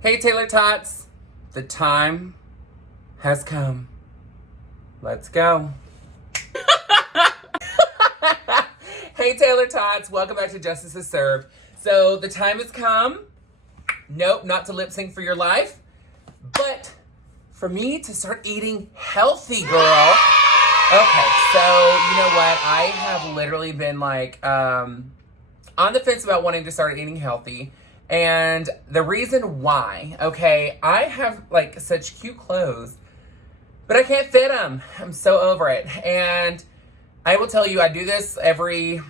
Hey Taylor-tots, the time has come. Let's go. Hey Taylor-tots, welcome back to Justice is Served. So the time has come. Nope, not to lip sync for your life, but for me to start eating healthy, girl. Okay, so you know what? I have literally been like on the fence about wanting to start eating healthy. And the reason why, okay, I have like such cute clothes, but I can't fit them. I'm so over it. And I will tell you, I do this every, I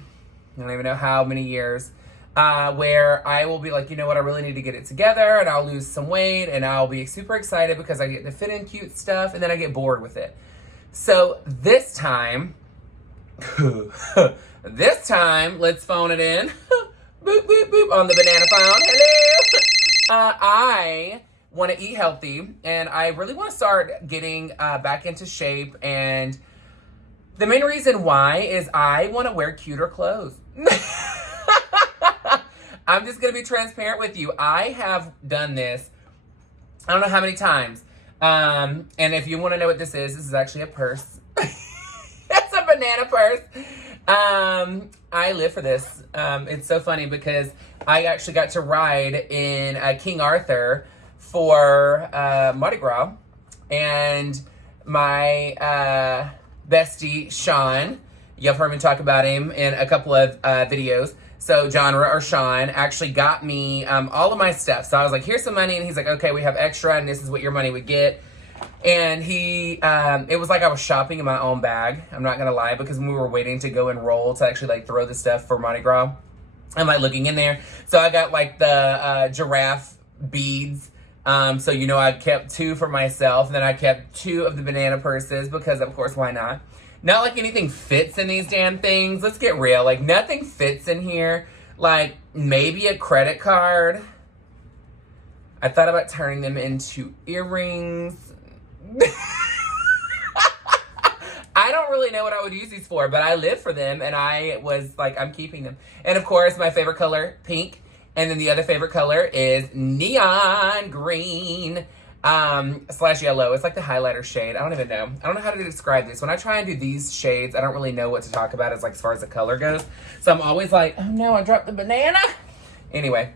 don't even know how many years, where I will be like, you know what, I really need to get it together, and I'll lose some weight, and I'll be super excited because I get to fit in cute stuff, and then I get bored with it. So this time, let's phone it in. Boop, boop, boop on the banana phone. Hello. I want to eat healthy, and I really want to start getting back into shape. And the main reason why is I want to wear cuter clothes. I'm just going to be transparent with you. I have done this, I don't know how many times. And if you want to know what this is actually a purse. It's a banana purse. I live for this. It's so funny because I actually got to ride in King Arthur for Mardi Gras, and my bestie Sean, you've heard me talk about him in a couple of videos. So John or Sean actually got me all of my stuff. So I was like, here's some money, and he's like, okay, we have extra, and this is what your money would get. And he, it was like I was shopping in my own bag. I'm not going to lie, because when we were waiting to go enroll to actually like throw the stuff for Mardi Gras, I'm like looking in there. So I got like the giraffe beads. So, you know, I kept 2 for myself. And then I kept 2 of the banana purses because, of course, why not? Not like anything fits in these damn things. Let's get real. Like nothing fits in here. Like maybe a credit card. I thought about turning them into earrings. I don't really know what I would use these for, but I live for them, and I was like, I'm keeping them. And of course, my favorite color, pink. And then the other favorite color is neon green / yellow. It's like the highlighter shade. I don't even know. I don't know how to describe this. When I try and do these shades, I don't really know what to talk about as far as the color goes. So I'm always like, oh no, I dropped the banana. Anyway,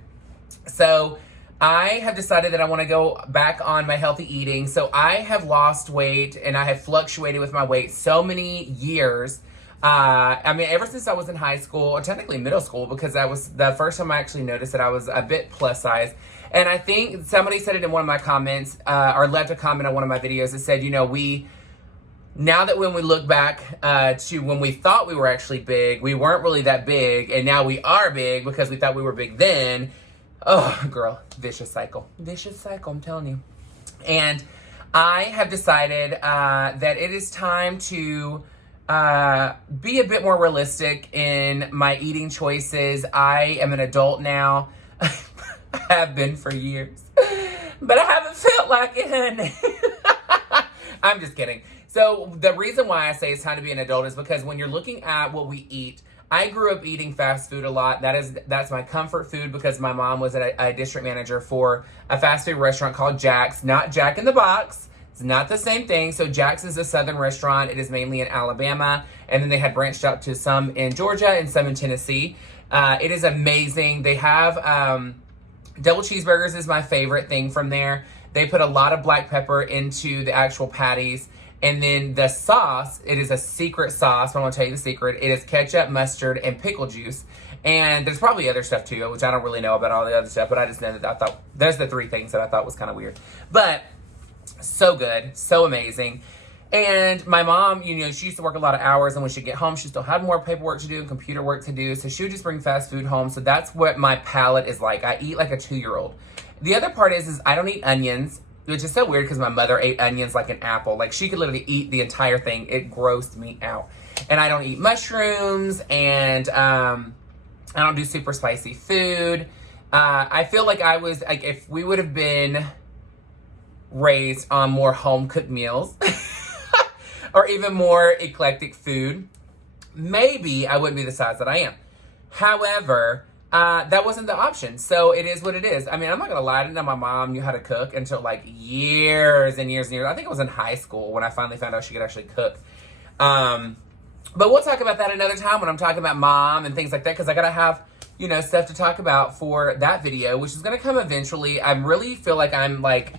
so I have decided that I want to go back on my healthy eating. So I have lost weight, and I have fluctuated with my weight so many years. I mean, ever since I was in high school, or technically middle school, because that was the first time I actually noticed that I was a bit plus size. And I think somebody said it in one of my comments, or left a comment on one of my videos that said, you know, now that when we look back to when we thought we were actually big, we weren't really that big, and now we are big because we thought we were big then. Oh, girl, vicious cycle, I'm telling you. And I have decided that it is time to be a bit more realistic in my eating choices. I am an adult now. I have been for years, but I haven't felt like it, honey. I'm just kidding. So the reason why I say it's time to be an adult is because when you're looking at what we eat, I grew up eating fast food a lot. That's my comfort food because my mom was a district manager for a fast food restaurant called Jack's, not Jack in the Box. It's not the same thing. So Jack's is a southern restaurant. It is mainly in Alabama, and then they had branched out to some in Georgia and some in Tennessee. It is amazing. They have double cheeseburgers is my favorite thing from there. They put a lot of black pepper into the actual patties. And then the sauce, it is a secret sauce. I want to tell you the secret. It is ketchup, mustard, and pickle juice. And there's probably other stuff too, which I don't really know about all the other stuff. But I just know that I thought, there's the 3 things that I thought was kind of weird. But so good, so amazing. And my mom, you know, she used to work a lot of hours. And when she'd get home, she still had more paperwork to do and computer work to do. So she would just bring fast food home. So that's what my palate is like. I eat like a 2-year-old. The other part is I don't eat onions. Which is so weird because my mother ate onions like an apple. Like she could literally eat the entire thing. It grossed me out. And I don't eat mushrooms, and I don't do super spicy food. I feel like I was like, if we would have been raised on more home cooked meals or even more eclectic food, maybe I wouldn't be the size that I am. However, that wasn't the option. So it is what it is. I mean, I'm not gonna lie, I didn't know my mom knew how to cook until like years and years and years. I think it was in high school when I finally found out she could actually cook. But we'll talk about that another time when I'm talking about mom and things like that, because I gotta have, you know, stuff to talk about for that video, which is gonna come eventually. I really feel like I'm like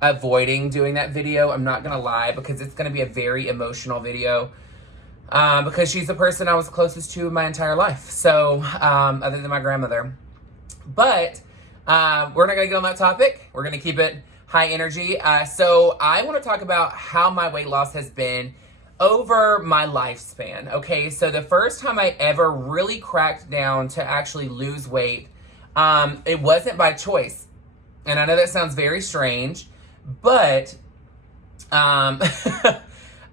avoiding doing that video. I'm not gonna lie, because it's gonna be a very emotional video. Because she's the person I was closest to my entire life. So, other than my grandmother. But, we're not gonna get on that topic. We're gonna keep it high energy. So I want to talk about how my weight loss has been over my lifespan. Okay, so the first time I ever really cracked down to actually lose weight, it wasn't by choice. And I know that sounds very strange, but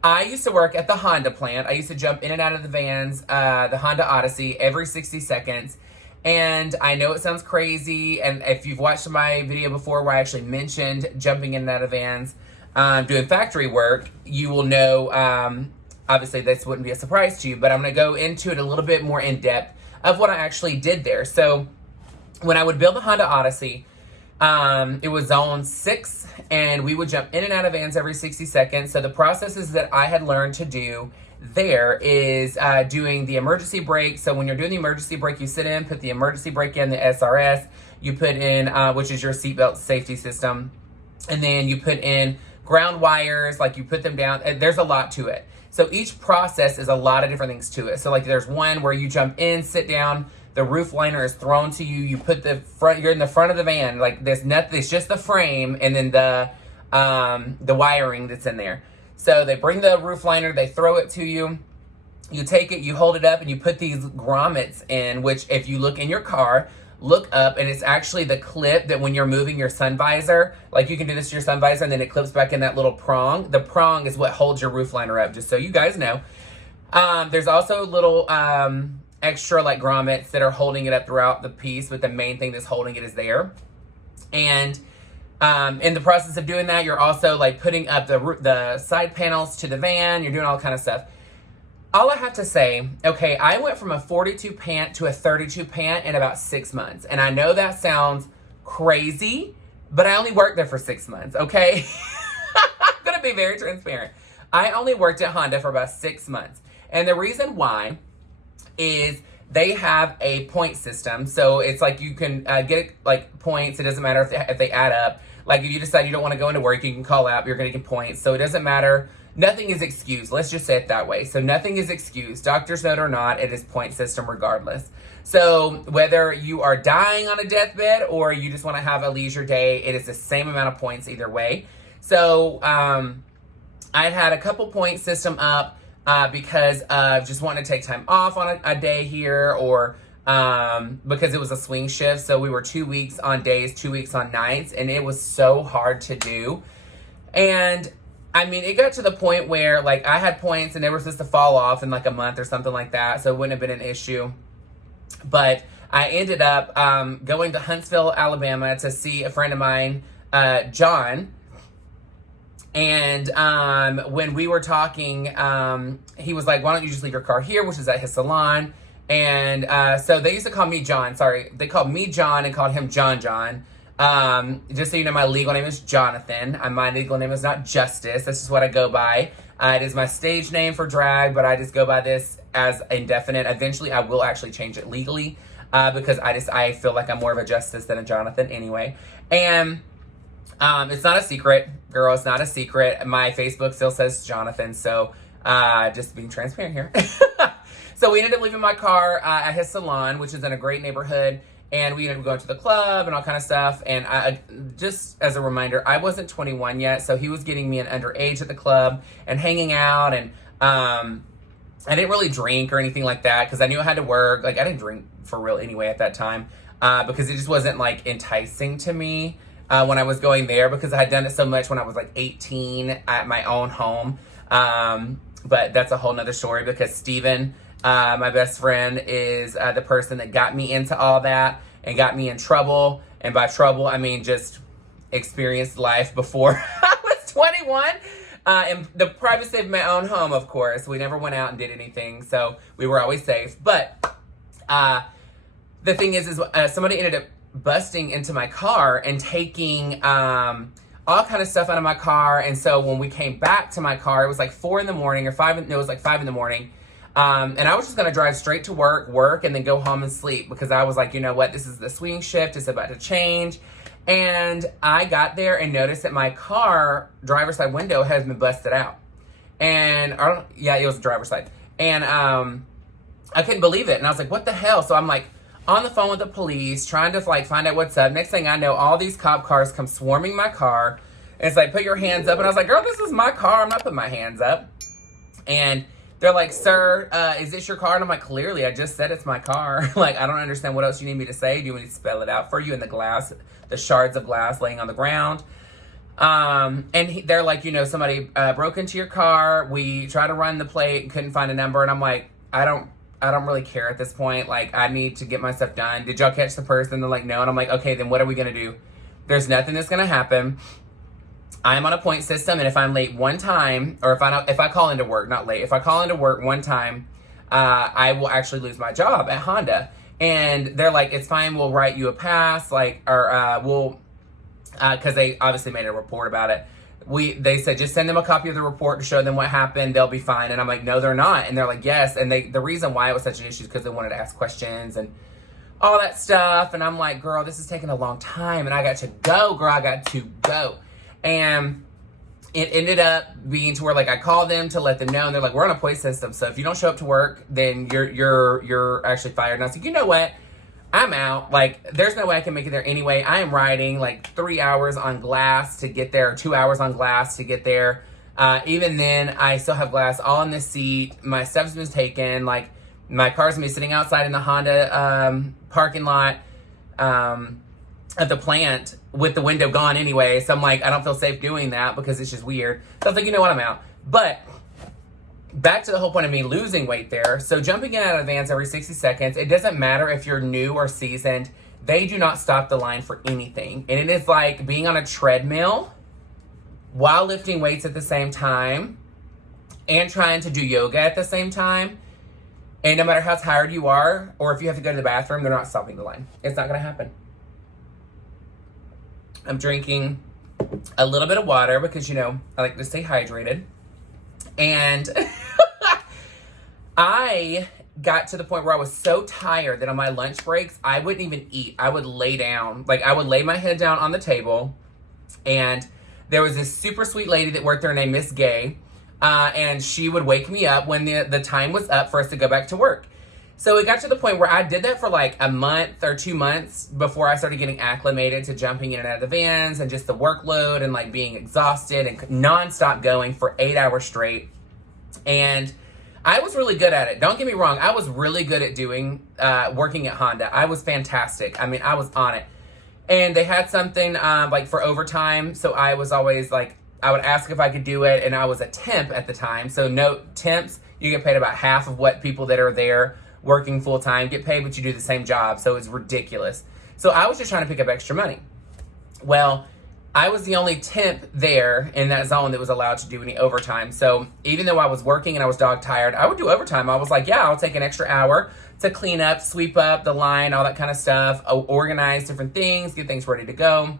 I used to work at the Honda plant. I used to jump in and out of the vans, the Honda Odyssey, every 60 seconds. And I know it sounds crazy, and if you've watched my video before where I actually mentioned jumping in and out of vans, doing factory work, you will know, obviously this wouldn't be a surprise to you, but I'm going to go into it a little bit more in depth of what I actually did there. So when I would build the Honda Odyssey, it was zone 6, and we would jump in and out of vans every 60 seconds. So the processes that I had learned to do there is doing the emergency brake. So when you're doing the emergency brake, you sit in, put the emergency brake in, the SRS, you put in, which is your seatbelt safety system. And then you put in ground wires, like you put them down. There's a lot to it. So each process is a lot of different things to it. So like there's one where you jump in, sit down, the roof liner is thrown to you. You put the front, you're in the front of the van. Like there's nothing, it's just the frame and then the wiring that's in there. So they bring the roof liner, they throw it to you. You take it, you hold it up, and you put these grommets in, which if you look in your car, look up, and it's actually the clip that when you're moving your sun visor, like you can do this to your sun visor, and then it clips back in that little prong. The prong is what holds your roof liner up, just so you guys know. There's also little extra like grommets that are holding it up throughout the piece, but the main thing that's holding it is there. And in the process of doing that, you're also like putting up the side panels to the van. You're doing all kind of stuff. All I have to say, okay, I went from a 42 pant to a 32 pant in about 6 months. And I know that sounds crazy, but I only worked there for 6 months, okay? I'm going to be very transparent. I only worked at Honda for about 6 months. And the reason why is they have a point system. So it's like you can get like points. It doesn't matter if they add up. Like if you decide you don't want to go into work, you can call out, you're going to get points. So it doesn't matter. Nothing is excused. Let's just say it that way. So nothing is excused. Doctors note or not, it is point system regardless. So whether you are dying on a deathbed or you just want to have a leisure day, it is the same amount of points either way. So I had a couple point system up because of just wanting to take time off on a day here, or because it was a swing shift. So we were 2 weeks on days, 2 weeks on nights, and it was so hard to do. And I mean, it got to the point where like I had points and they were supposed to fall off in like a month or something like that. So it wouldn't have been an issue. But I ended up going to Huntsville, Alabama to see a friend of mine, John. And when we were talking, he was like, why don't you just leave your car here, which is at his salon. And so they used to call me John. Sorry, they called me John and called him John. Just so you know, my legal name is Jonathan. My legal name is not Justice. That's just what I go by. It is my stage name for drag, but I just go by this as indefinite. Eventually, I will actually change it legally because I feel like I'm more of a Justice than a Jonathan anyway. And it's not a secret, girl. It's not a secret. My Facebook still says Jonathan, so just being transparent here. So we ended up leaving my car at his salon, which is in a great neighborhood. And we ended up going to the club and all kind of stuff. And I, just as a reminder, I wasn't 21 yet. So he was getting me an underage at the club and hanging out. And I didn't really drink or anything like that because I knew I had to work. Like I didn't drink for real anyway at that time because it just wasn't like enticing to me when I was going there, because I had done it so much when I was like 18 at my own home. But that's a whole nother story because Steven, my best friend, is the person that got me into all that and got me in trouble. And by trouble, I mean just experienced life before I was 21. In the privacy of my own home, of course. We never went out and did anything, so we were always safe. But the thing is somebody ended up busting into my car and taking all kind of stuff out of my car. And so when we came back to my car, it was like 4 in the morning or 5. No, it was like 5 in the morning. And I was just gonna drive straight to work, and then go home and sleep, because I was like, you know what, this is the swing shift, it's about to change. And I got there and noticed that my car driver's side window has been busted out. And it was the driver's side. And I couldn't believe it. And I was like, what the hell? So I'm like on the phone with the police, trying to like find out what's up. Next thing I know, all these cop cars come swarming my car. And it's like, put your hands up. And I was like, girl, this is my car. I'm not putting my hands up. And they're like, sir, is this your car? And I'm like, clearly, I just said it's my car. Like, I don't understand what else you need me to say. Do you want me to spell it out for you in the glass, the shards of glass laying on the ground? They're like, you know, somebody broke into your car. We tried to run the plate and couldn't find a number. And I'm like, I don't really care at this point. Like, I need to get my stuff done. Did y'all catch the person? They're like, no. And I'm like, okay, then what are we going to do? There's nothing that's going to happen. I'm on a point system, and if I'm late one time, or if I call into work, not late, if I call into work one time, I will actually lose my job at Honda. And they're like, it's fine, we'll write you a pass, like, or we'll, because they obviously made a report about it. They said, just send them a copy of the report to show them what happened, they'll be fine. And I'm like, no, they're not. And they're like, yes. And the reason why it was such an issue is because they wanted to ask questions and all that stuff. And I'm like, girl, this is taking a long time, and I got to go, girl, I got to go. And it ended up being to where, like, I called them to let them know, and they're like, we're on a point system, so if you don't show up to work, then you're actually fired. And I was like, you know what? I'm out. Like, there's no way I can make it there anyway. I am riding like 3 hours on glass to get there, 2 hours on glass to get there. Even then, I still have glass all in the seat. My stuff's been taken. Like, my car's gonna be sitting outside in the Honda parking lot at the plant with the window gone anyway. So I'm like, I don't feel safe doing that because it's just weird. So I was like, you know what, I'm out. But back to the whole point of me losing weight there. So jumping in out of vans every 60 seconds, it doesn't matter if you're new or seasoned. They do not stop the line for anything. And it is like being on a treadmill while lifting weights at the same time and trying to do yoga at the same time. And no matter how tired you are, or if you have to go to the bathroom, they're not stopping the line. It's not going to happen. I'm drinking a little bit of water because, you know, I like to stay hydrated. And I got to the point where I was so tired that on my lunch breaks, I wouldn't even eat. I would lay down. Like, I would lay my head down on the table. And there was this super sweet lady that worked there named Miss Gay. And she would wake me up when the time was up for us to go back to work. So it got to the point where I did that for like a month or 2 months before I started getting acclimated to jumping in and out of the vans and just the workload and like being exhausted and nonstop going for 8 hours straight. And I was really good at it. Don't get me wrong. I was really good at doing, working at Honda. I was fantastic. I mean, I was on it. And they had something like for overtime. So I was always like, I would ask if I could do it. And I was a temp at the time. So no temps, you get paid about half of what people that are there working full time get paid, but you do the same job. So it's ridiculous. So I was just trying to pick up extra money. Well, I was the only temp there in that zone that was allowed to do any overtime. So even though I was working and I was dog tired, I would do overtime. I was like, yeah, I'll take an extra hour to clean up, sweep up the line, all that kind of stuff, organize different things, get things ready to go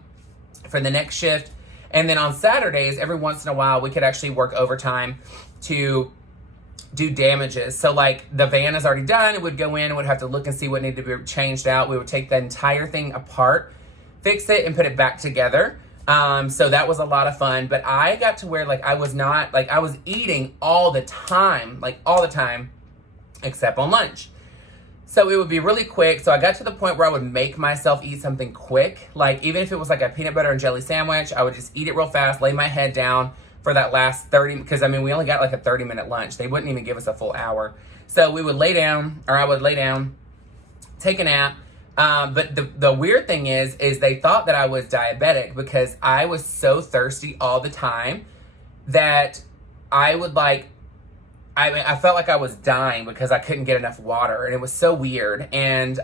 for the next shift. And then on Saturdays, every once in a while, we could actually work overtime to do damages. So like the van is already done, it would go in and would have to look and see what needed to be changed out. We would take the entire thing apart, fix it, and put it back together. So that was a lot of fun. But I got to where like I was eating all the time, except on lunch. So it would be really quick. So I got to the point where I would make myself eat something quick. Like even if it was like a peanut butter and jelly sandwich, I would just eat it real fast, lay my head down for that last 30, because I mean, we only got like a 30-minute lunch. They wouldn't even give us a full hour. So we would lay down, or I would lay down, take a nap. But the weird thing is they thought that I was diabetic because I was so thirsty all the time that I would I felt like I was dying because I couldn't get enough water, and it was so weird. And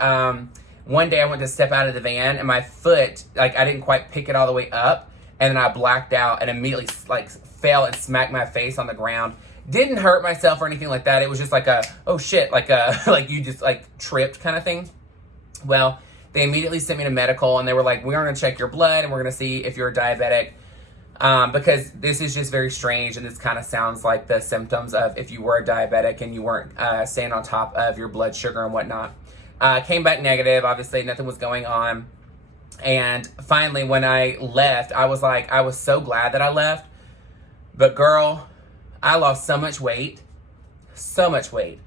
one day I went to step out of the van and my foot, like I didn't quite pick it all the way up, and then I blacked out and immediately like fell and smacked my face on the ground. Didn't hurt myself or anything like that. It was just like a, oh shit, like a, like you just like tripped kind of thing. Well, they immediately sent me to medical, and they were like, we're going to check your blood, and we're going to see if you're diabetic, because this is just very strange, and this kind of sounds like the symptoms of if you were a diabetic and you weren't staying on top of your blood sugar and whatnot. Came back negative. Obviously, nothing was going on. And finally, when I left, I was so glad that I left. But girl, I lost so much weight. So much weight.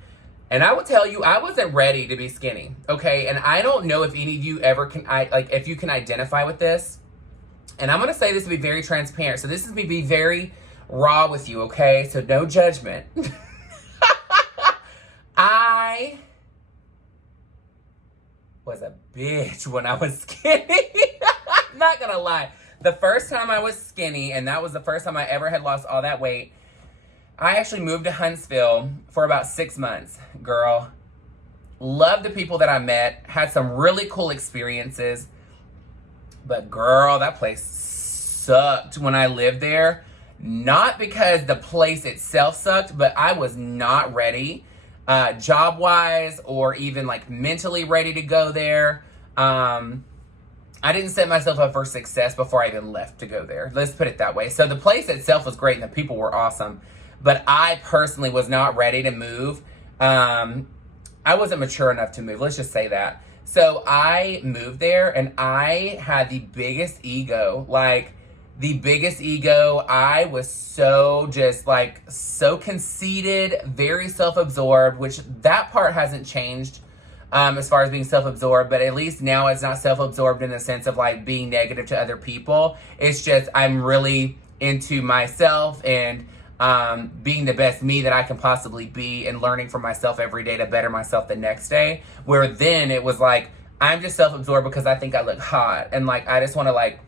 And I will tell you, I wasn't ready to be skinny, okay? And I don't know if any of you ever can, if you can identify with this. And I'm going to say this to be very transparent. So this is me be very raw with you, okay? So no judgment. I was a bitch when I was skinny. I'm not going to lie. The first time I was skinny, and that was the first time I ever had lost all that weight, I actually moved to Huntsville for about 6 months, girl. Loved the people that I met, had some really cool experiences. But girl, that place sucked when I lived there. Not because the place itself sucked, but I was not ready, job-wise or even like mentally ready to go there. I didn't set myself up for success before I even left to go there. Let's put it that way. So the place itself was great and the people were awesome. But I personally was not ready to move. I wasn't mature enough to move. Let's just say that. So I moved there and I had the biggest ego. Like, the biggest ego. I was so just like, so conceited, very self-absorbed, which that part hasn't changed as far as being self-absorbed. But at least now it's not self-absorbed in the sense of like being negative to other people. It's just I'm really into myself and being the best me that I can possibly be and learning from myself every day to better myself the next day. Where then it was like, I'm just self-absorbed because I think I look hot. And like, I just want to like,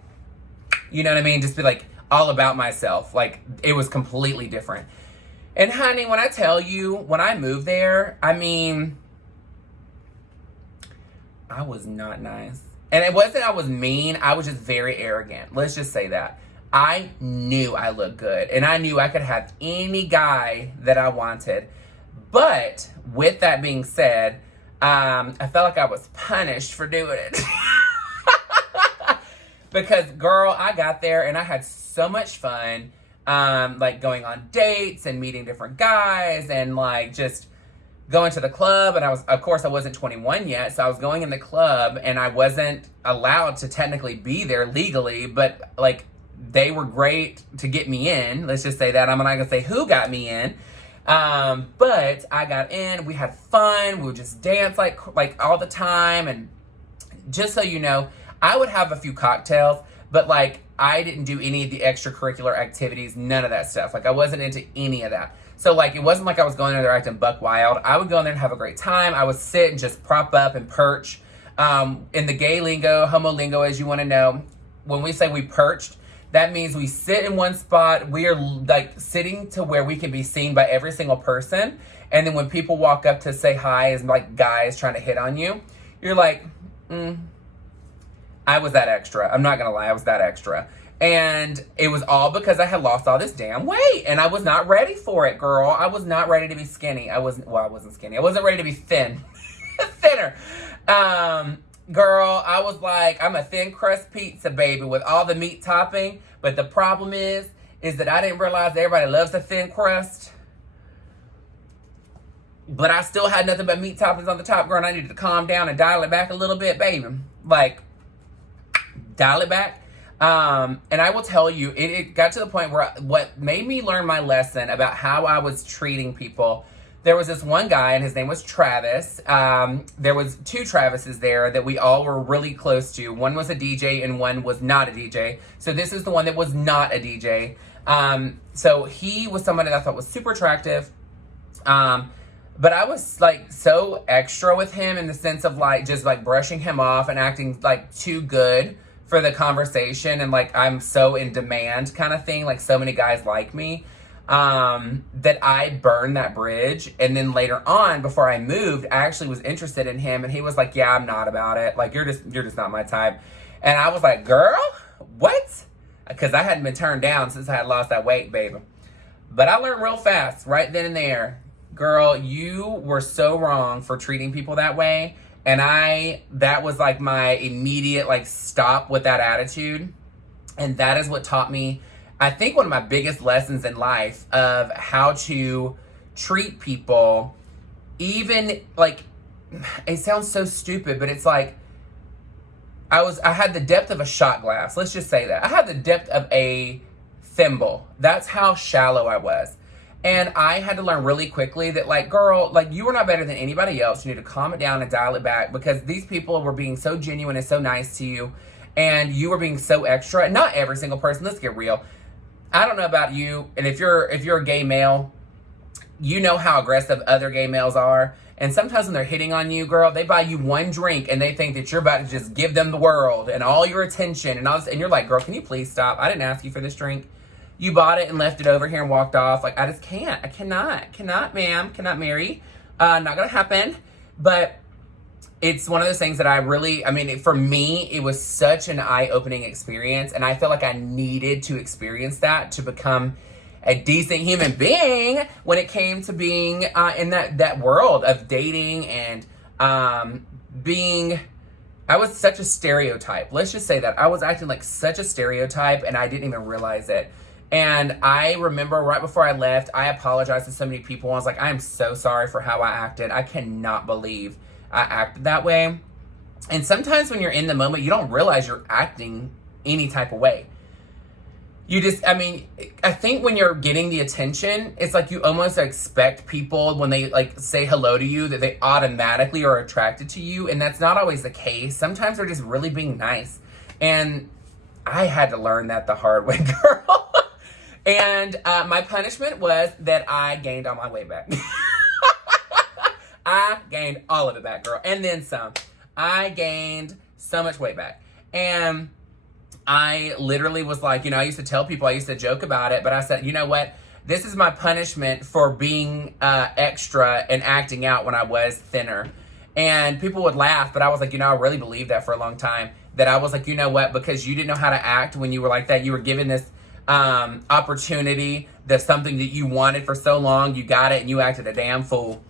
you know what I mean? Just be like all about myself. Like, it was completely different. And honey, when I tell you, when I moved there, I mean, I was not nice. And it wasn't I was mean. I was just very arrogant. Let's just say that. I knew I looked good, and I knew I could have any guy that I wanted. But with that being said, I felt like I was punished for doing it. Because, girl, I got there, and I had so much fun, like going on dates and meeting different guys and, like, just going to the club. And of course, I wasn't 21 yet, so I was going in the club, and I wasn't allowed to technically be there legally, but, like, they were great to get me in. Let's just say that. I'm not going to say who got me in. But I got in. We had fun. We would just dance like all the time. And just so you know, I would have a few cocktails, but like I didn't do any of the extracurricular activities, none of that stuff. Like I wasn't into any of that. So like it wasn't like I was going in there acting buck wild. I would go in there and have a great time. I would sit and just prop up and perch. In the gay lingo, homo lingo, as you want to know, when we say we perched, that means we sit in one spot. We are like sitting to where we can be seen by every single person. And then when people walk up to say hi as like guys trying to hit on you, you're like, I was that extra. I'm not going to lie. I was that extra. And it was all because I had lost all this damn weight. And I was not ready for it, girl. I was not ready to be skinny. I wasn't skinny. I wasn't ready to be thin. Thinner. Girl, I was like, I'm a thin crust pizza, baby, with all the meat topping. But the problem is that I didn't realize that everybody loves a thin crust. But I still had nothing but meat toppings on the top, girl, and I needed to calm down and dial it back a little bit, baby. Like, dial it back. And I will tell you, it got to the point where what made me learn my lesson about how I was treating people. There was this one guy, and his name was Travis. There was two Travises there that we all were really close to. One was a DJ, and one was not a DJ. So this is the one that was not a DJ. So he was somebody that I thought was super attractive. But I was, like, so extra with him in the sense of, like, just, like, brushing him off and acting, like, too good for the conversation. And, like, I'm so in demand kind of thing. Like, so many guys like me. That I burned that bridge. And then later on, before I moved, I actually was interested in him. And he was like, yeah, I'm not about it. Like, you're just not my type. And I was like, girl, what? Because I hadn't been turned down since I had lost that weight, baby. But I learned real fast, right then and there. Girl, you were so wrong for treating people that way. And that was like my immediate like stop with that attitude. And that is what taught me, I think, one of my biggest lessons in life of how to treat people. Even like, it sounds so stupid, but it's like, I had the depth of a shot glass. Let's just say that. I had the depth of a thimble. That's how shallow I was. And I had to learn really quickly that, like, girl, like, you are not better than anybody else. You need to calm it down and dial it back, because these people were being so genuine and so nice to you, and you were being so extra. And not every single person. Let's get real. I don't know about you, and if you're a gay male, you know how aggressive other gay males are. And sometimes when they're hitting on you, girl, they buy you one drink and they think that you're about to just give them the world and all your attention and all this. And you're like, girl, can you please stop? I didn't ask you for this drink. You bought it and left it over here and walked off. Like, I just can't. I cannot, ma'am, cannot marry. Not gonna happen. But it's one of those things that for me, it was such an eye-opening experience. And I feel like I needed to experience that to become a decent human being when it came to being in that world of dating and being. I was such a stereotype. Let's just say that. I was acting like such a stereotype, and I didn't even realize it. And I remember right before I left, I apologized to so many people. I was like, I am so sorry for how I acted. I cannot believe I acted that way. And sometimes when you're in the moment, you don't realize you're acting any type of way. I think when you're getting the attention, it's like you almost expect people, when they like say hello to you, that they automatically are attracted to you. And that's not always the case. Sometimes they're just really being nice. And I had to learn that the hard way, girl. And my punishment was that I gained all my weight back. I gained all of it back, girl. And then some. I gained so much weight back. And I literally was like, I used to tell people, I used to joke about it, but I said, you know what? This is my punishment for being extra and acting out when I was thinner. And people would laugh, but I was like, I really believed that for a long time. That I was like, you know what? Because you didn't know how to act when you were like that. You were given this opportunity, that's something that you wanted for so long. You got it, and you acted a damn fool.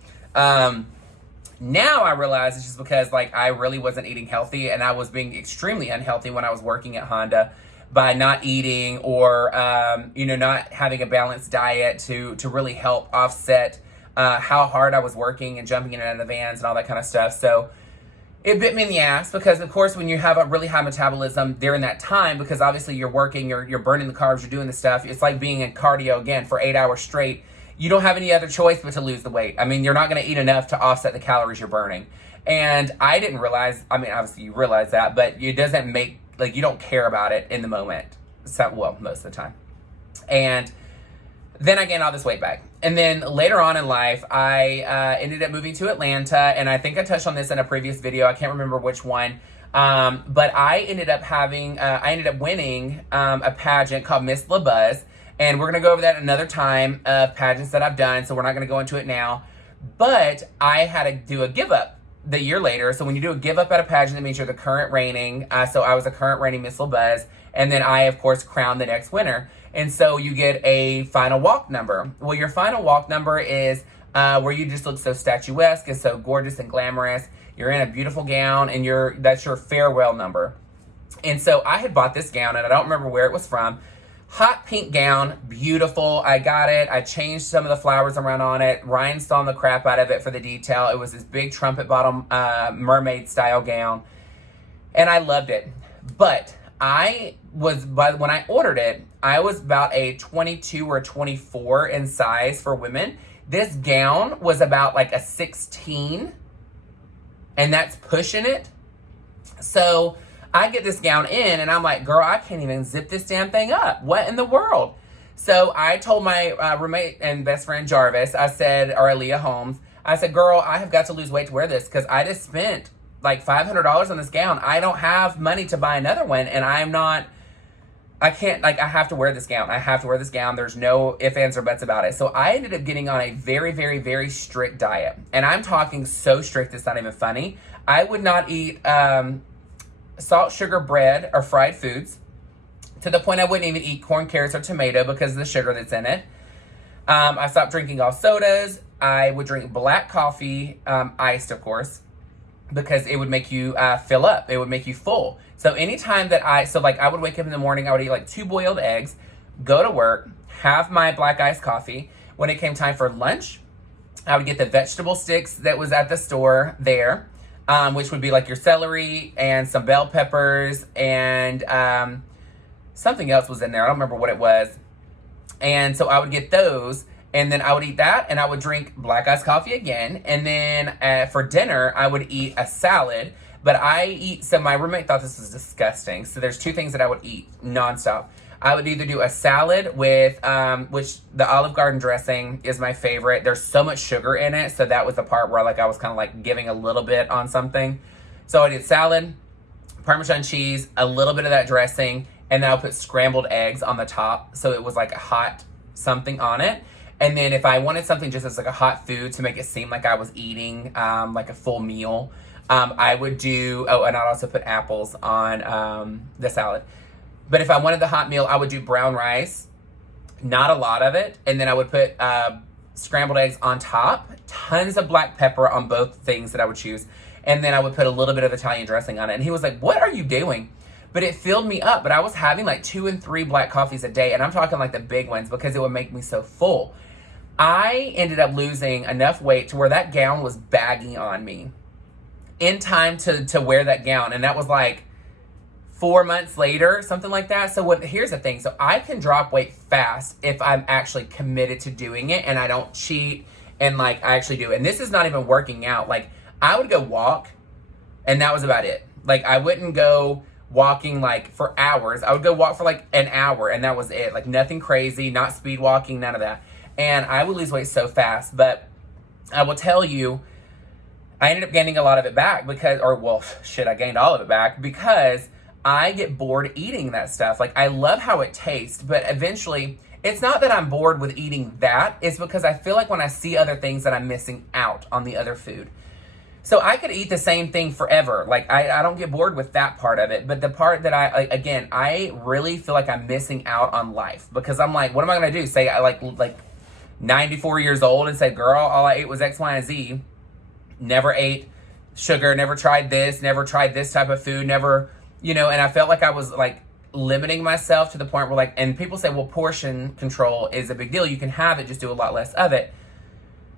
Now I realize it's just because, like, I really wasn't eating healthy, and I was being extremely unhealthy when I was working at Honda by not eating or, not having a balanced diet to really help offset how hard I was working and jumping in and out of the vans and all that kind of stuff. So it bit me in the ass because, of course, when you have a really high metabolism during that time, because obviously you're working, you're burning the carbs, you're doing the stuff. It's like being in cardio again for 8 hours straight. You don't have any other choice but to lose the weight. I mean, you're not going to eat enough to offset the calories you're burning. And I didn't realize, obviously you realize that, but it doesn't make, like, you don't care about it in the moment. So, well, most of the time. And then I gained all this weight back. And then later on in life, I ended up moving to Atlanta. And I think I touched on this in a previous video. I can't remember which one. But I ended up winning a pageant called Miss LaBuzz. And we're going to go over that another time of pageants that I've done. So we're not going to go into it now. But I had to do a give up the year later. So when you do a give up at a pageant, that means you're the current reigning. So I was a current reigning Miss LaBuzz. And then I, of course, crowned the next winner. And so you get a final walk number. Well, your final walk number is where you just look so statuesque and so gorgeous and glamorous. You're in a beautiful gown, and that's your farewell number. And so I had bought this gown, and I don't remember where it was from. Hot pink gown, beautiful. I got it. I changed some of the flowers around on it, rhinestone the crap out of it for the detail. It was this big trumpet bottom mermaid style gown, and I loved it. But when I ordered it, I was about a 22 or 24 in size for women. This gown was about like a 16, and that's pushing it. So I get this gown in, and I'm like, girl, I can't even zip this damn thing up. What in the world? So I told my roommate and best friend Jarvis, or Aaliyah Holmes, I said, girl, I have got to lose weight to wear this because I just spent like $500 on this gown. I don't have money to buy another one, and I have to wear this gown. I have to wear this gown. There's no ifs, ands, or buts about it. So I ended up getting on a very, very, very strict diet. And I'm talking so strict, it's not even funny. I would not eat salt, sugar, bread, or fried foods, to the point I wouldn't even eat corn, carrots, or tomato because of the sugar that's in it. I stopped drinking all sodas. I would drink black coffee, iced, of course. because it would make you fill up. It would make you full. So anytime that I would wake up in the morning, I would eat like 2 boiled eggs, go to work, have my black iced coffee. When it came time for lunch, I would get the vegetable sticks that was at the store there, which would be like your celery and some bell peppers and something else was in there. I don't remember what it was. And so I would get those, and then I would eat that, and I would drink black iced coffee again. And then for dinner, I would eat a salad. But so my roommate thought this was disgusting. So there's 2 things that I would eat nonstop. I would either do a salad with, which the Olive Garden dressing is my favorite. There's so much sugar in it. So that was the part where I was kind of like giving a little bit on something. So I did salad, Parmesan cheese, a little bit of that dressing, and then I'll put scrambled eggs on the top. So it was like a hot something on it. And then if I wanted something just as like a hot food to make it seem like I was eating like a full meal, I would do, and I'd also put apples on the salad. But if I wanted the hot meal, I would do brown rice, not a lot of it. And then I would put scrambled eggs on top, tons of black pepper on both things that I would choose. And then I would put a little bit of Italian dressing on it. And he was like, "What are you doing?" But it filled me up. But I was having like 2 and 3 black coffees a day. And I'm talking like the big ones because it would make me so full. I ended up losing enough weight to where that gown was baggy on me in time to wear that gown. And that was like 4 months later, something like that. So here's the thing. So I can drop weight fast if I'm actually committed to doing it and I don't cheat and like I actually do it. And this is not even working out. Like I would go walk and that was about it. Like I wouldn't go walking like for hours. I would go walk for like an hour and that was it. Like nothing crazy, not speed walking, none of that. And I would lose weight so fast. But I will tell you, I ended up gaining a lot of it back I gained all of it back because I get bored eating that stuff. Like I love how it tastes, but eventually it's not that I'm bored with eating that. It's because I feel like when I see other things that I'm missing out on the other food. So I could eat the same thing forever. Like I don't get bored with that part of it. But the part that I really feel like I'm missing out on life because I'm like, what am I going to do? Say I like 94 years old and say, girl, all I ate was X, Y, and Z. Never ate sugar, never tried this type of food, never, and I felt like I was like limiting myself to the point where and people say, well, portion control is a big deal. You can have it, just do a lot less of it.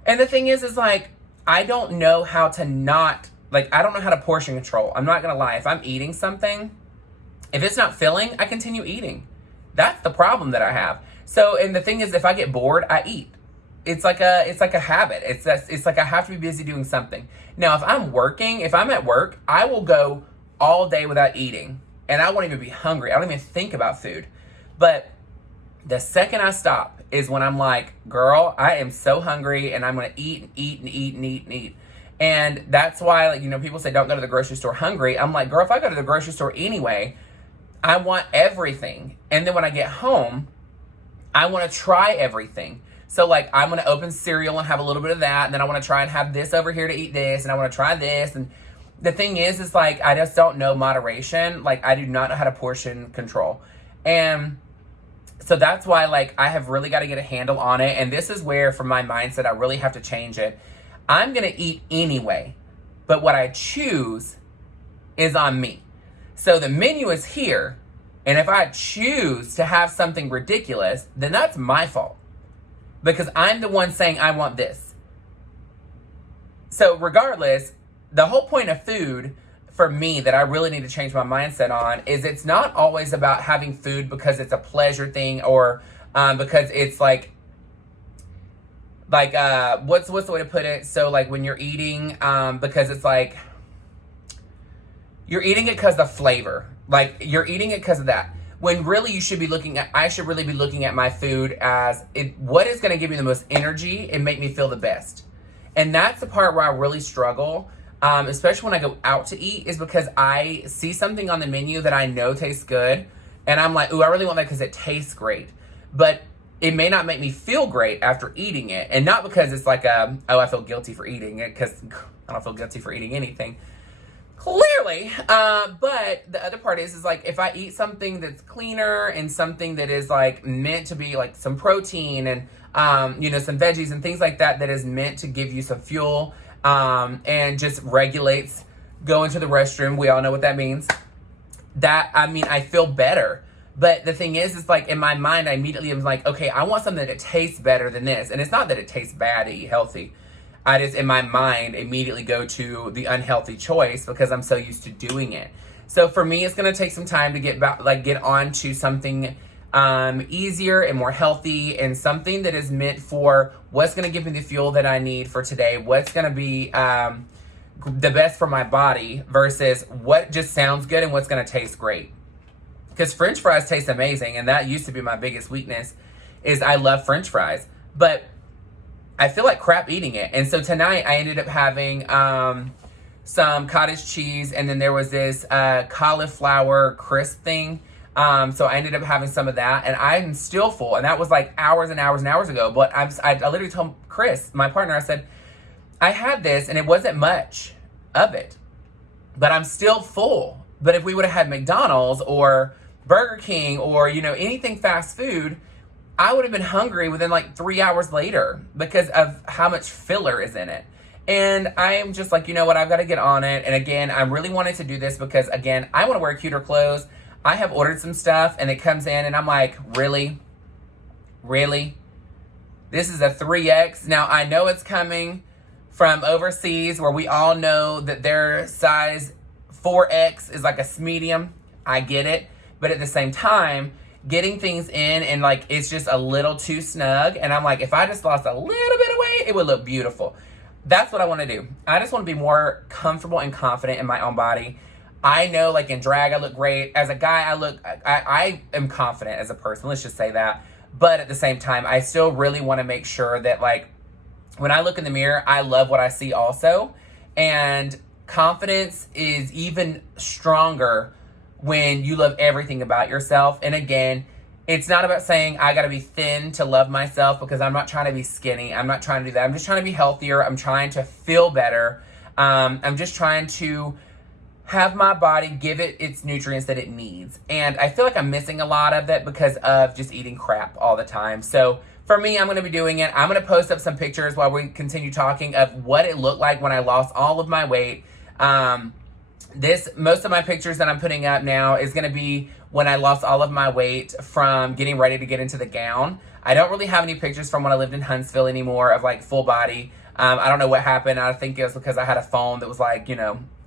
And the thing is like, I don't know how to I don't know how to portion control. I'm not going to lie. If I'm eating something, if it's not filling, I continue eating. That's the problem that I have. So, and the thing is, if I get bored, I eat. It's like a habit. It's like I have to be busy doing something. Now, if I'm at work, I will go all day without eating. And I won't even be hungry. I don't even think about food. But the second I stop is when I'm like, girl, I am so hungry and I'm going to eat and eat and eat and eat and eat. And that's why, people say don't go to the grocery store hungry. I'm like, girl, if I go to the grocery store anyway, I want everything. And then when I get home, I want to try everything. So I'm going to open cereal and have a little bit of that. And then I want to try and have this over here to eat this. And I want to try this. And the thing is I just don't know moderation. I do not know how to portion control. And so that's why I have really got to get a handle on it. And this is where from my mindset, I really have to change it. I'm going to eat anyway. But what I choose is on me. So the menu is here. And if I choose to have something ridiculous, then that's my fault. Because I'm the one saying I want this. So regardless, the whole point of food for me that I really need to change my mindset on is it's not always about having food because it's a pleasure thing or because it's what's the way to put it? So when you're eating, because it's you're eating it because of the flavor. You're eating it because of that. When really I should really be looking at my food as what is going to give me the most energy and make me feel the best. And that's the part where I really struggle, especially when I go out to eat, is because I see something on the menu that I know tastes good. And I'm like, ooh, I really want that because it tastes great. But it may not make me feel great after eating it. And not because it's I feel guilty for eating it, because I don't feel guilty for eating anything. Clearly, but the other part is if I eat something that's cleaner and something that is meant to be some protein and some veggies and things like that is meant to give you some fuel and just regulates go into the restroom. We all know what that means. I feel better. But the thing is like in my mind, I immediately am like, okay, I want something that tastes better than this. And it's not that it tastes bad to eat healthy. I just, in my mind, immediately go to the unhealthy choice because I'm so used to doing it. So for me, it's going to take some time to get on to something easier and more healthy, and something that is meant for what's going to give me the fuel that I need for today, what's going to be the best for my body versus what just sounds good and what's going to taste great. Because French fries taste amazing, and that used to be my biggest weakness, is I love French fries. But I feel like crap eating it. And so tonight I ended up having some cottage cheese, and then there was this cauliflower crisp thing. So I ended up having some of that, and I'm still full. And that was like hours and hours and hours ago. But I literally told Chris, my partner, I said, I had this, and it wasn't much of it, but I'm still full. But if we would have had McDonald's or Burger King or, anything fast food, I would have been hungry within like 3 hours later because of how much filler is in it. And I am just like, you know what, I've got to get on it. And again, I really wanted to do this because, again, I want to wear cuter clothes. I have ordered some stuff and it comes in and I'm like, really? Really? This is a 3X. Now, I know it's coming from overseas where we all know that their size 4X is like a medium. I get it. But at the same time, getting things in and like it's just a little too snug. And I'm like, if I just lost a little bit of weight, it would look beautiful. That's what I want to do. I just want to be more comfortable and confident in my own body. I know, like, in drag, I look great. As a guy, I am confident as a person. Let's just say that. But at the same time, I still really want to make sure that, like, when I look in the mirror, I love what I see also. And confidence is even stronger when you love everything about yourself. And again, it's not about saying I got to be thin to love myself, because I'm not trying to be skinny. I'm not trying to do that. I'm just trying to be healthier. I'm trying to feel better. I'm just trying to have my body give it its nutrients that it needs. And I feel like I'm missing a lot of that because of just eating crap all the time. So for me, I'm going to be doing it. I'm going to post up some pictures while we continue talking of what it looked like when I lost all of my weight. Most of my pictures that I'm putting up now is going to be when I lost all of my weight from getting ready to get into the gown. I don't really have any pictures from when I lived in Huntsville anymore of like full body. I don't know what happened. I think it was because I had a phone that was like,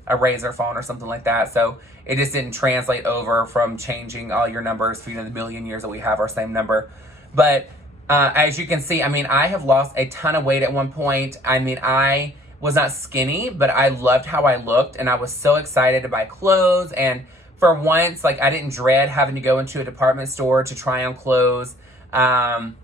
a razor phone or something like that. So it just didn't translate over from changing all your numbers for, the million years that we have our same number. But as you can see, I have lost a ton of weight at one point. I was not skinny, but I loved how I looked, and I was so excited to buy clothes. And for once, like, I didn't dread having to go into a department store to try on clothes. And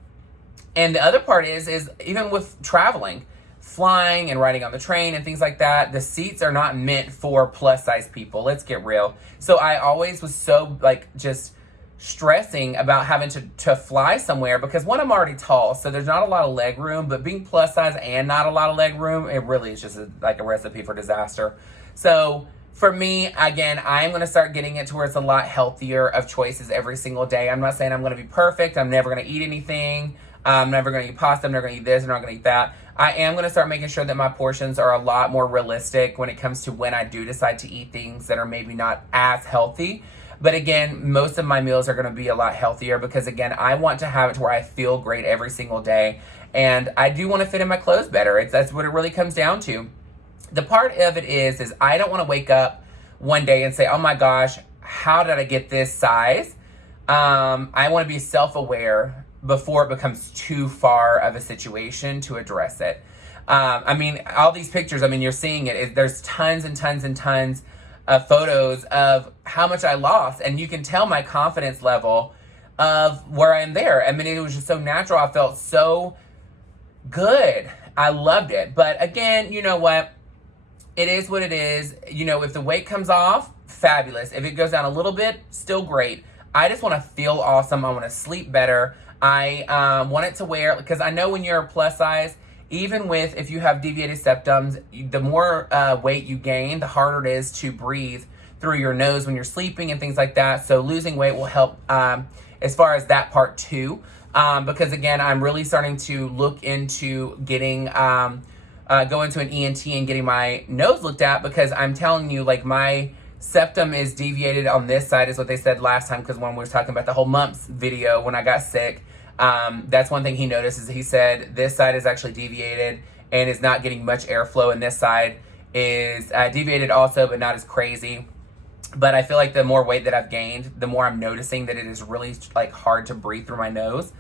the other part is even with traveling, flying and riding on the train and things like that, the seats are not meant for plus size people. Let's get real. So I always was so just stressing about having to fly somewhere because, one, I'm already tall, so there's not a lot of leg room, but being plus size and not a lot of leg room, it really is just a recipe for disaster. So for me, again, I'm going to start getting it to where it's a lot healthier of choices every single day. I'm not saying I'm going to be perfect. I'm never going to eat anything. I'm never going to eat pasta. I'm never going to eat this. I'm not going to eat that. I am going to start making sure that my portions are a lot more realistic when it comes to when I do decide to eat things that are maybe not as healthy. But again, most of my meals are going to be a lot healthier because, again, I want to have it to where I feel great every single day. And I do want to fit in my clothes better. That's what it really comes down to. The part of it is I don't want to wake up one day and say, oh my gosh, how did I get this size? I want to be self-aware before it becomes too far of a situation to address it. All these pictures, you're seeing it. There's tons and tons and tons of photos of how much I lost, and you can tell my confidence level of where I am there. It was just so natural. I felt so good. I loved it. But again, you know what? It is what it is. If the weight comes off, fabulous. If it goes down a little bit, still great. I just want to feel awesome. I want to sleep better. I want it to wear, because I know when you're a plus size, even if you have deviated septums, the more weight you gain, the harder it is to breathe through your nose when you're sleeping and things like that. So losing weight will help as far as that part too. Because again, I'm really starting to look into getting going to an ENT and getting my nose looked at, because I'm telling you, like, my septum is deviated on this side, is what they said last time, because when we were talking about the whole mumps video when I got sick, that's one thing he noticed, is he said this side is actually deviated and is not getting much airflow, and this side is deviated also, but not as crazy. But I feel like the more weight that I've gained, the more I'm noticing that it is really, like, hard to breathe through my nose.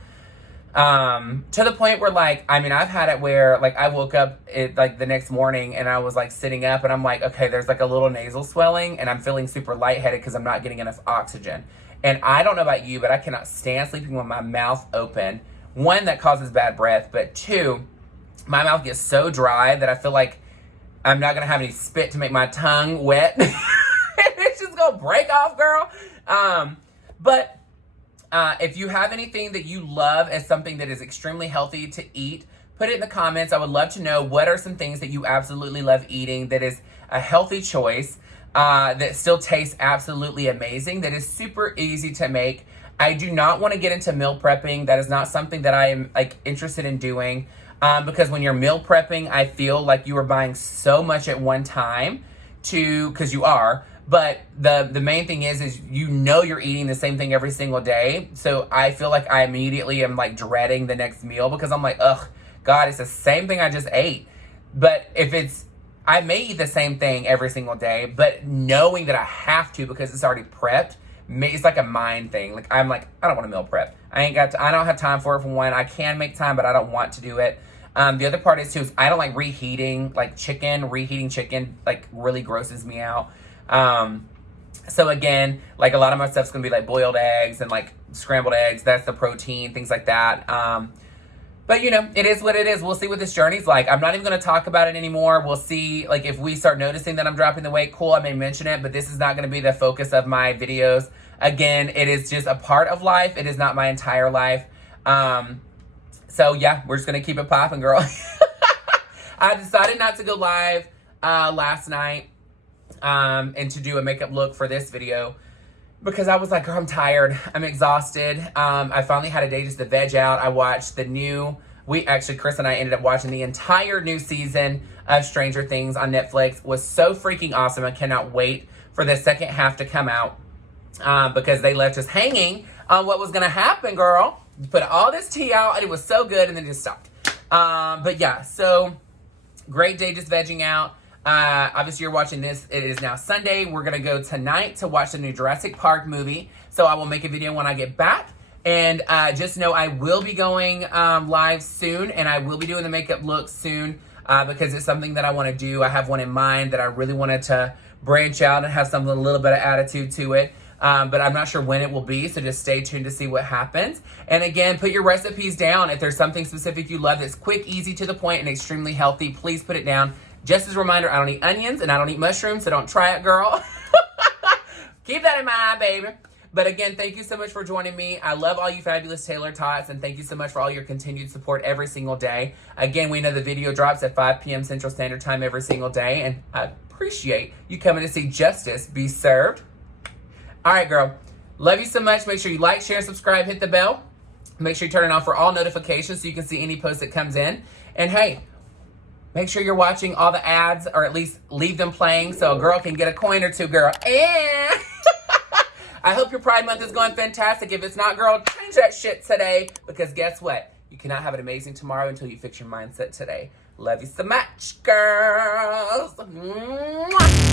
To the point where, like, I mean, I've had it where, like, I woke up like the next morning and I was, like, sitting up and I'm like, okay, there's, like, a little nasal swelling and I'm feeling super lightheaded because I'm not getting enough oxygen. And I don't know about you, but I cannot stand sleeping with my mouth open. One, that causes bad breath, but two, my mouth gets so dry that I feel like I'm not going to have any spit to make my tongue wet. It's just going to break off, girl. But if you have anything that you love as something that is extremely healthy to eat, put it in the comments. I would love to know what are some things that you absolutely love eating that is a healthy choice, that still tastes absolutely amazing, that is super easy to make. I do not want to get into meal prepping. That is not something that I am, like, interested in doing, because when you're meal prepping, I feel like you are buying so much at one time because you are. But the main thing is you know you're eating the same thing every single day. So I feel like I immediately am, like, dreading the next meal, because I'm like, ugh, God, it's the same thing I just ate. But I may eat the same thing every single day, but knowing that I have to because it's already prepped, it's like a mind thing. Like, I'm like, I don't want to meal prep. I don't have time for it, for one. I can make time, but I don't want to do it. The other part is, too, is I don't like reheating chicken. Reheating chicken, like, really grosses me out. So again, like, a lot of my stuff's gonna be like boiled eggs and, like, scrambled eggs. That's the protein, things like that. But, you know, it is what it is. We'll see what this journey's like. I'm not even gonna talk about it anymore. We'll see, like, if we start noticing that I'm dropping the weight, cool, I may mention it, but this is not gonna be the focus of my videos. Again, it is just a part of life. It is not my entire life. So yeah, we're just gonna keep it popping, girl. I decided not to go live last night and to do a makeup look for this video, because I was like, girl, I'm tired. I'm exhausted. I finally had a day just to veg out. I watched Chris and I ended up watching the entire new season of Stranger Things on Netflix. It was so freaking awesome. I cannot wait for the second half to come out, because they left us hanging on what was going to happen, girl. You put all this tea out and it was so good, and then just stopped. But yeah, so great day just vegging out. Obviously you're watching this, it is now Sunday. We're gonna go tonight to watch the new Jurassic Park movie, so I will make a video when I get back. And just know I will be going live soon, and I will be doing the makeup look soon, because it's something that I want to do. I have one in mind that I really wanted to branch out and have something a little bit of attitude to it. But I'm not sure when it will be, so just stay tuned to see what happens. And again, put your recipes down. If there's something specific you love that's quick, easy, to the point, and extremely healthy, please put it down. Just as a reminder, I don't eat onions and I don't eat mushrooms, so don't try it, girl. Keep that in mind, baby. But again, thank you so much for joining me. I love all you fabulous Taylor-tots, and thank you so much for all your continued support every single day. Again, we know the video drops at 5 p.m. Central Standard Time every single day, and I appreciate you coming to see justice be served. All right, girl. Love you so much. Make sure you like, share, subscribe, hit the bell. Make sure you turn it on for all notifications so you can see any post that comes in. And hey, make sure you're watching all the ads, or at least leave them playing so a girl can get a coin or two, girl. And I hope your Pride Month is going fantastic. If it's not, girl, change that shit today, because guess what? You cannot have an amazing tomorrow until you fix your mindset today. Love you so much, girls. Mwah.